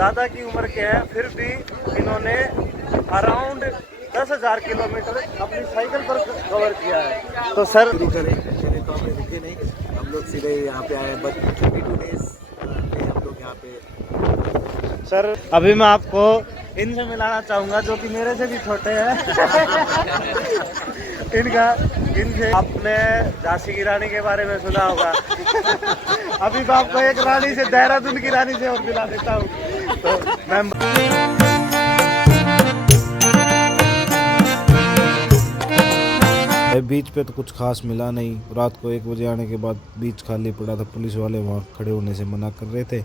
दादा की उम्र के हैं, फिर भी इन्होंने अराउंड 10,000 किलोमीटर अपनी साइकिल पर कवर किया है। तो सर शुरू करें, मैंने तो हमें रुके नहीं, हम लोग सीधे यहाँ पे आए, बट 32 डेज हम लोग यहाँ पे। सर अभी मैं आपको इनसे मिलाना चाहूँगा जो कि मेरे से भी छोटे हैं। इनसे आपने झांसी की रानी के बारे में सुना होगा। अभी मैं आपको एक रानी से, देहरादून की रानी से और मिला देता हूँ। तो मैम बीच पे तो कुछ खास मिला नहीं। रात को 1 बजे आने के बाद बीच खाली पड़ा था, पुलिस वाले वहाँ खड़े होने से मना कर रहे थे।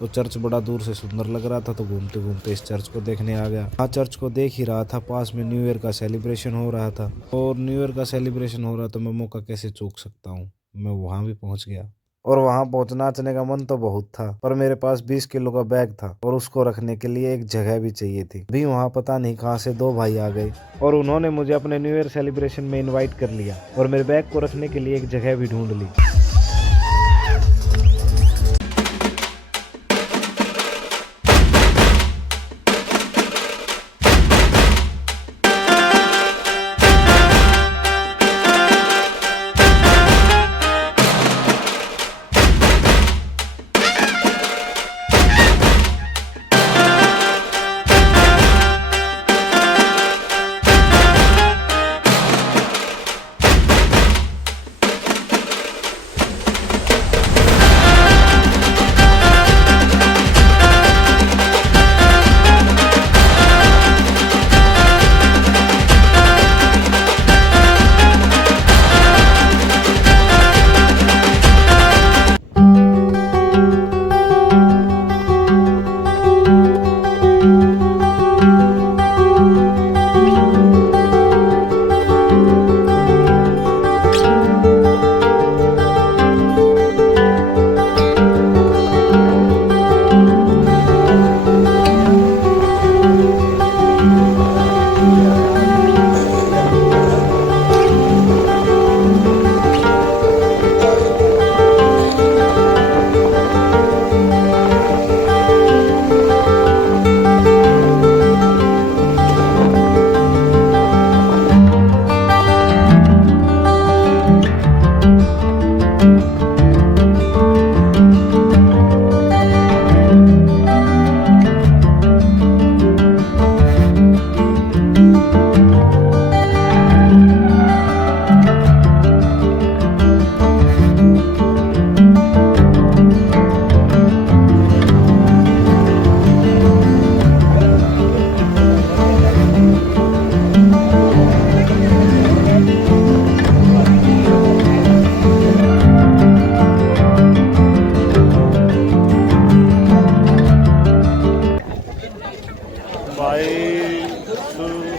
तो चर्च बड़ा दूर से सुंदर लग रहा था, तो घूमते घूमते इस चर्च को देखने आ गया। हाँ, चर्च को देख ही रहा था, पास में न्यू ईयर का सेलिब्रेशन हो रहा था, और न्यू ईयर का सेलिब्रेशन हो रहा तो मैं मौका कैसे चूक सकता हूँ। मैं वहाँ भी पहुँच गया, और वहाँ पहुँच नाचने का मन तो बहुत था, पर मेरे पास 20 किलो का बैग था और उसको रखने के लिए एक जगह भी चाहिए थी। भी वहाँ पता नहीं कहाँ से 2 भाई आ गए और उन्होंने मुझे अपने न्यू ईयर सेलिब्रेशन में इनवाइट कर लिया, और मेरे बैग को रखने के लिए एक जगह भी ढूंढ ली।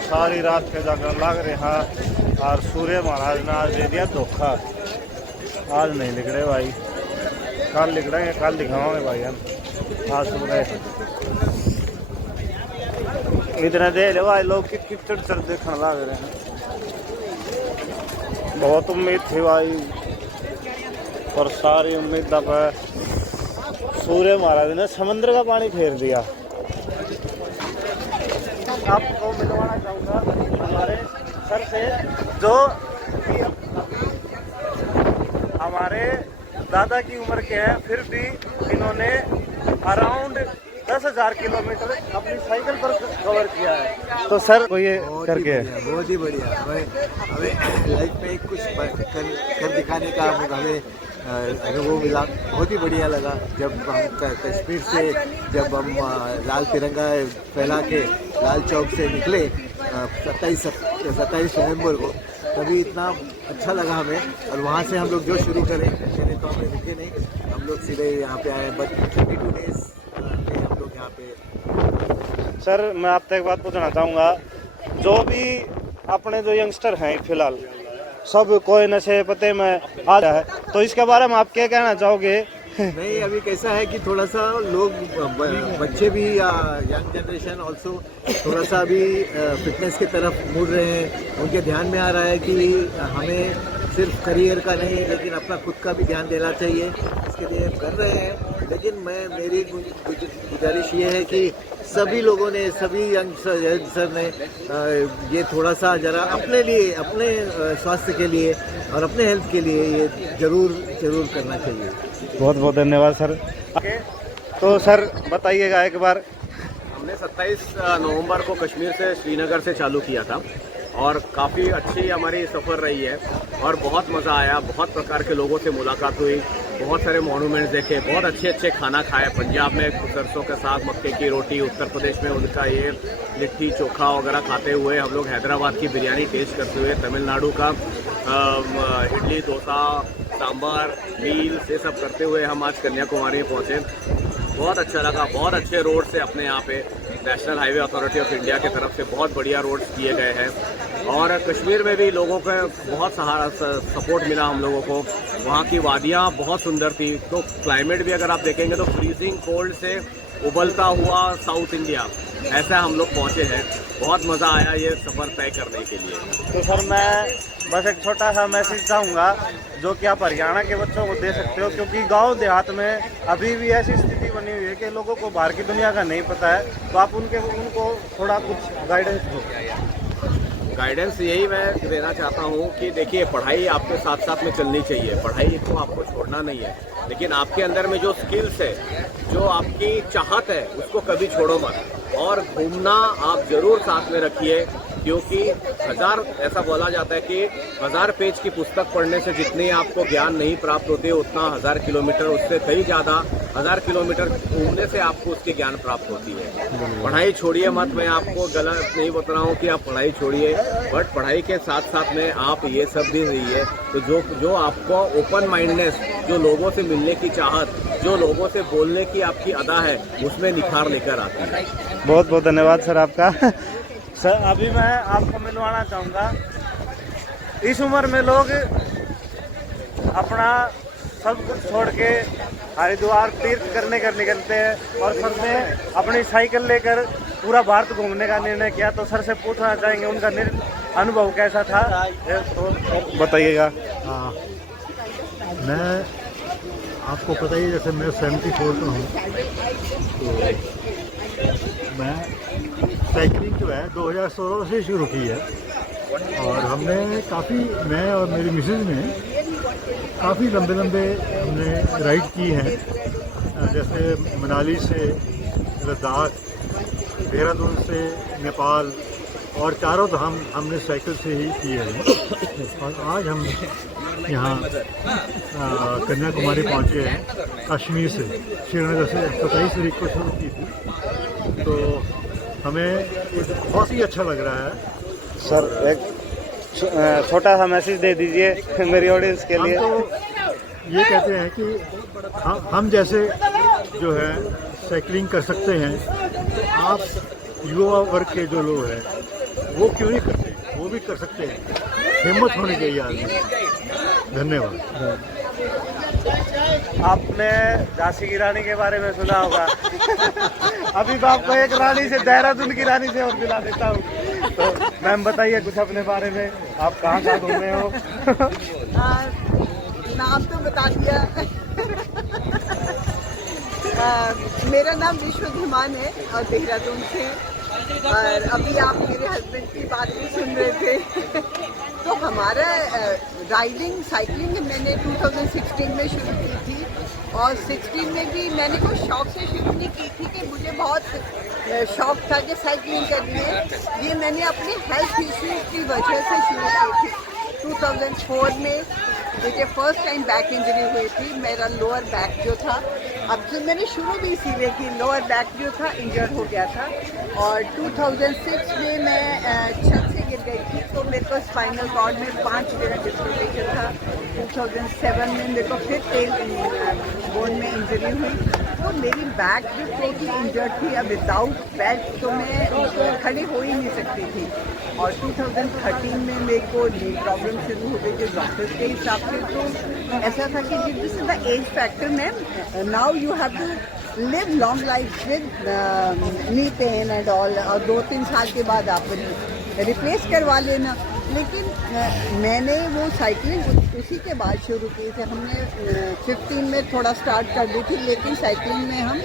सारी रात के जाकर लग रहा, और सूर्य महाराज ने आज दे दिया धोखा। आज नहीं लिख रहे भाई, कल लिख रहे हैं, कल दिखाओगे भाई हम। आज सुबह इतने दे ले भाई, लोग कितनी चिड़चिड़ देखने लग रहे हैं। बहुत उम्मीद थी भाई, और सारी उम्मीद अब सूर्य महाराज ने समुद्र का पानी फेर दिया। आपको मिलवाना चाहूँगा हमारे सर से, जो हमारे दादा की उम्र के हैं, फिर भी इन्होंने अराउंड 10,000 किलोमीटर अपनी साइकिल पर कवर किया है। तो सर को ये करके बहुत ही बढ़िया, हमें लाइफ में कुछ कर दिखाने का हमें अनुभव मिला। बहुत ही बढ़िया लगा जब हम कश्मीर से, जब हम लाल तिरंगा फैला के लाल चौक से निकले 27 नवंबर को, तभी इतना अच्छा लगा हमें। और वहाँ से हम लोग जो शुरू करें, मैंने तो हमें रुके नहीं, हम लोग सीधे यहाँ पे आए, बट 32 डेज हम लोग यहाँ पे। सर मैं आपसे एक बात पूछना चाहूँगा, जो भी अपने जो यंगस्टर हैं फिलहाल, सब कोई नशे पते में आ रहा है, तो इसके बारे में आप क्या कहना चाहोगे? नहीं, अभी कैसा है कि थोड़ा सा लोग, बच्चे भी, यंग जनरेशन ऑल्सो थोड़ा सा अभी फिटनेस की तरफ मुड़ रहे हैं। उनके ध्यान में आ रहा है कि हमें सिर्फ करियर का नहीं, लेकिन अपना खुद का भी ध्यान देना चाहिए। इसके लिए कर रहे हैं, लेकिन मेरी गुजारिश ये है कि सभी लोगों ने, सभी यंगस्टर ने ये थोड़ा सा जरा अपने लिए, अपने स्वास्थ्य के लिए और अपने हेल्थ के लिए ये जरूर करना चाहिए। बहुत बहुत धन्यवाद सर। तो सर बताइएगा एक बार। हमने 27 नवंबर को कश्मीर से श्रीनगर से चालू किया था और काफ़ी अच्छी हमारी सफ़र रही है और बहुत मज़ा आया। बहुत प्रकार के लोगों से मुलाकात हुई, बहुत सारे मॉन्यूमेंट्स देखे, बहुत अच्छे खाना खाए। पंजाब में सरसों के साग, मक्के की रोटी, उत्तर प्रदेश में उनका ये लिट्टी चोखा वगैरह खाते हुए हम लोग हैदराबाद की बिरयानी टेस्ट करते हुए, तमिलनाडु का इडली डोसा सांभर मील्स ये सब करते हुए हम आज कन्याकुमारी पहुँचे। बहुत अच्छा लगा। बहुत अच्छे रोड से अपने यहाँ पे national highway authority of India की तरफ से बहुत बढ़िया रोड्स किए गए हैं और कश्मीर में भी लोगों का बहुत सपोर्ट मिला हम लोगों को। वहाँ की वादियाँ बहुत सुंदर थी। तो क्लाइमेट भी अगर आप देखेंगे तो फ्रीजिंग कोल्ड से उबलता हुआ साउथ इंडिया, ऐसा हम लोग पहुँचे हैं। बहुत मज़ा आया ये सफ़र तय करने के लिए। तो सर मैं बस एक छोटा सा मैसेज चाहूँगा जो कि आप हरियाणा के बच्चों को दे सकते हो, क्योंकि गांव देहात में अभी भी ऐसी स्थिति बनी हुई है कि लोगों को बाहर की दुनिया का नहीं पता है, तो आप उनको थोड़ा कुछ गाइडेंस दो। गाइडेंस यही मैं देना चाहता हूँ कि देखिए, पढ़ाई आपके साथ साथ में चलनी चाहिए, पढ़ाई को आपको छोड़ना नहीं है, लेकिन आपके अंदर में जो स्किल्स है, जो आपकी चाहत है, उसको कभी छोड़ो मत। और घूमना आप जरूर साथ में रखिए, क्योंकि ऐसा बोला जाता है कि 1000 पेज की पुस्तक पढ़ने से जितने आपको ज्ञान नहीं प्राप्त होते, उतना 1000 किलोमीटर, उससे कई ज़्यादा 1000 किलोमीटर घूमने से आपको उसकी ज्ञान प्राप्त होती है। पढ़ाई छोड़िए मत। मैं आपको गलत नहीं बता रहा हूँ कि आप पढ़ाई छोड़िए, बट पढ़ाई के साथ साथ में आप ये सब भी रहिए। तो जो आपको ओपन माइंडनेस, जो लोगों से मिलने की चाहत, जो लोगों से बोलने की आपकी अदा है, उसमें निखार लेकर आती है। बहुत बहुत धन्यवाद सर आपका। सर अभी मैं आपको मिलवाना चाहूँगा, इस उम्र में लोग अपना सब कुछ छोड़ के हरिद्वार तीर्थ करने निकलते हैं और सर ने अपनी साइकिल लेकर पूरा भारत घूमने का निर्णय किया। तो सर से पूछना चाहेंगे उनका अनुभव कैसा था, तो बताइएगा। हाँ, मैं आपको पता ही, जैसे मैं 74 का हूँ, तो मैं साइकिलिंग जो है 2016 से शुरू की है और हमने मैं और मेरी मिसेज ने काफ़ी लंबे हमने राइड की हैं, जैसे मनाली से लद्दाख, देहरादून से नेपाल, और चारों धाम हमने साइकिल से ही किए हैं। और आज हम यहाँ कन्याकुमारी पहुँचे हैं कश्मीर से, श्रीनगर से 27 तारीख को शुरू की थी। तो हमें बहुत ही अच्छा लग रहा है। सर एक छोटा सा मैसेज दे दीजिए मेरी ऑडियंस के लिए। हम तो ये कहते हैं कि हम जैसे जो है साइकिलिंग कर सकते हैं, आप युवा वर्ग के जो लोग हैं वो क्यों नहीं करते, वो भी कर सकते हैं। हिम्मत होनी चाहिए आदमी। धन्यवाद। आपने झांसी की रानी के बारे में सुना होगा। अभी तो आपको एक रानी से, देहरादून की रानी से और मिला देता हूँ। तो मैम बताइए कुछ अपने बारे में, आप कहाँ घूमे हो? नाम तो बता दिया। मेरा नाम विश्व धीमान है और देहरादून से, और अभी आप मेरे हस्बैंड की बात भी सुन रहे थे। तो हमारा राइडिंग, साइकिलिंग मैंने 2016 में शुरू की थी, और 16 में भी मैंने कोई शौक से शुरू नहीं की थी कि मुझे बहुत शौक था कि साइकिलिंग करनी है। ये मैंने अपनी हेल्थ इश्यूज की वजह से शुरू की थी। 2004 में मुझे फर्स्ट टाइम बैक इंजरी हुई थी। मेरा लोअर बैक जो था, अब जो मैंने शुरू भी इसीलिए की, लोअर बैक जो था इंजर्ड हो गया था। और 2006 में मैं छत से गिर गई थी, तो मेरे को स्पाइनल कॉर्ड में 5 जगह डिस्लोकेशन था। 2007 में मेरे को फिर टेल बोन में इंजरी हुई। तो मेरी बैक जो टोटली इंजर्ड थी, अब विदाउट बेल्ट तो मैं खड़ी हो ही नहीं सकती थी। और 2013 में मेरे को नी प्रॉब्लम शुरू हो गई थी डॉक्टर्स के हिसाब से। तो ऐसा था कि this is the age factor ma'am, now you have to live long life with knee pain and all, और 2-3 साल के बाद आप रिप्लेस करवा लेना। लेकिन मैंने वो साइकिलिंग उसी के बाद शुरू की थी हमने। 15 में थोड़ा स्टार्ट कर दी थी, लेकिन साइकिलिंग में हम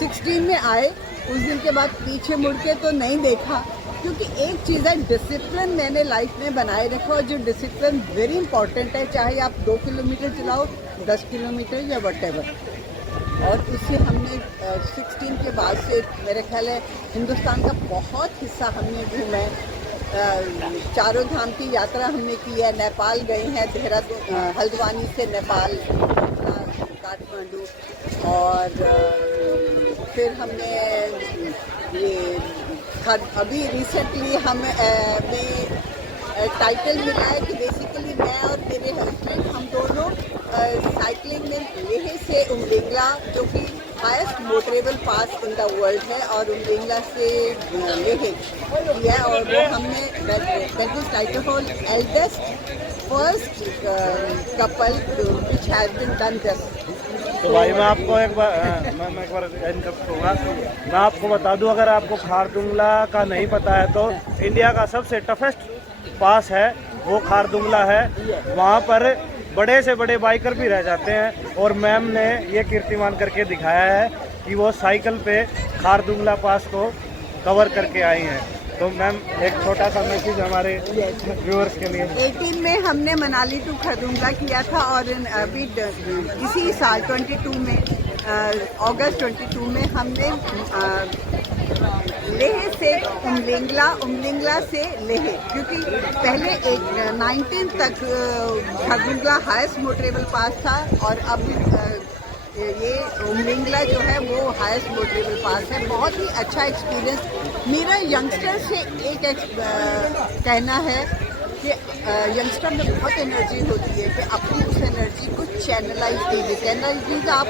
16 में आए। उस दिन के बाद पीछे मुड़ के तो नहीं देखा, क्योंकि एक चीज़ है डिसिप्लिन मैंने लाइफ में बनाए रखा, और जो डिसिप्लिन वेरी इंपॉर्टेंट है, चाहे आप 2 किलोमीटर चलाओ, 10 किलोमीटर या वटेवर। और उससे हमने 16 के बाद से मेरे ख्याल है हिंदुस्तान का बहुत हिस्सा हमने घूमा है। चारों धाम की यात्रा हमने की है, नेपाल गए हैं, देहरादून हल्द्वानी से नेपाल, काठमांडू, और फिर हमने ये अभी रिसेंटली हमें टाइटल मिला है कि बेसिकली मैं और मेरे हस्बैंड हम दोनों साइकिलिंग में लेह से उमलिंगला, जो कि highest motorable pass in the world है, और उमलिंगला से लेह किया, और वो हमने that is title for eldest first couple which has been done this. तो भाई मैं आपको एक बार इंटरप्ट करूँगा। मैं आपको बता दूं, अगर आपको खारदुंगला का नहीं पता है तो इंडिया का सबसे टफेस्ट पास है वो खारदुंगला है। वहाँ पर बड़े से बड़े बाइकर भी रह जाते हैं, और मैम ने ये कीर्तिमान करके दिखाया है कि वो साइकिल पे खारदुंगला पास को कवर करके आई हैं। तो मैम एक छोटा सा मैसेज हमारे व्यूअर्स के लिए। 18 में हमने मनाली टू खारदुंगला किया था, और अभी इसी साल 22 में अगस्त 22 में हमने लेह से उमलिंगला से लेह, क्योंकि पहले 19 तक खारदुंगला हाईएस्ट मोटरेबल पास था, और अब ये उमलिंगला जो है वो हाईएस्ट मोटरेबल पास है। बहुत ही अच्छा एक्सपीरियंस। मेरा यंगस्टर से एक कहना है कि यंगस्टर में बहुत एनर्जी होती है, कि अपनी उस एनर्जी को चैनलाइज कीजिए। आप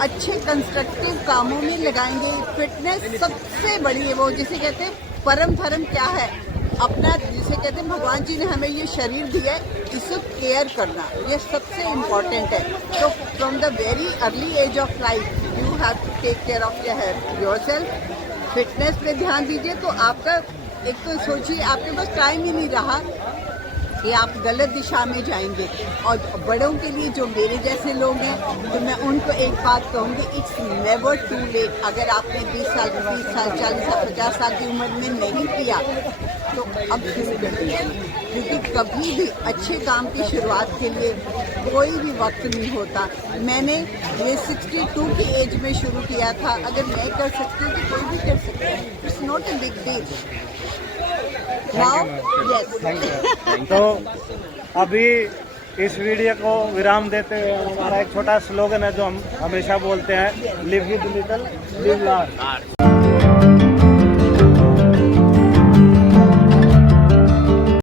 अच्छे कंस्ट्रक्टिव कामों में लगाएंगे। फिटनेस सबसे बड़ी है, वो जिसे कहते हैं परम धर्म क्या है, अपना जिसे कहते हैं भगवान जी ने हमें ये शरीर दिया है, इसको केयर करना, ये सबसे इम्पोर्टेंट है। तो from the very early age of life you have to take care of yourself. Fitness पे ध्यान दीजिए। तो आपका एक तो सोचिए, आपके पास टाइम ही नहीं रहा कि आप गलत दिशा में जाएंगे। और बड़ों के लिए, जो मेरे जैसे लोग हैं, तो मैं उनको एक बात कहूँगी, इट्स नेवर टू लेट। अगर आपने 20 साल 30 साल 40 साल 50 साल की उम्र में नहीं किया तो अब शुरू कर दीजिए, क्योंकि कभी भी अच्छे काम की शुरुआत के लिए कोई भी वक्त नहीं होता। मैंने ये 62 की एज में शुरू किया था। अगर मैं कर सकती हूँ तो कोई भी कर सकता है। It's not a big deal. तो अभी इस वीडियो को विराम देते हुए हमारा एक छोटा स्लोगन है जो हम हमेशा बोलते हैं, live with little live large.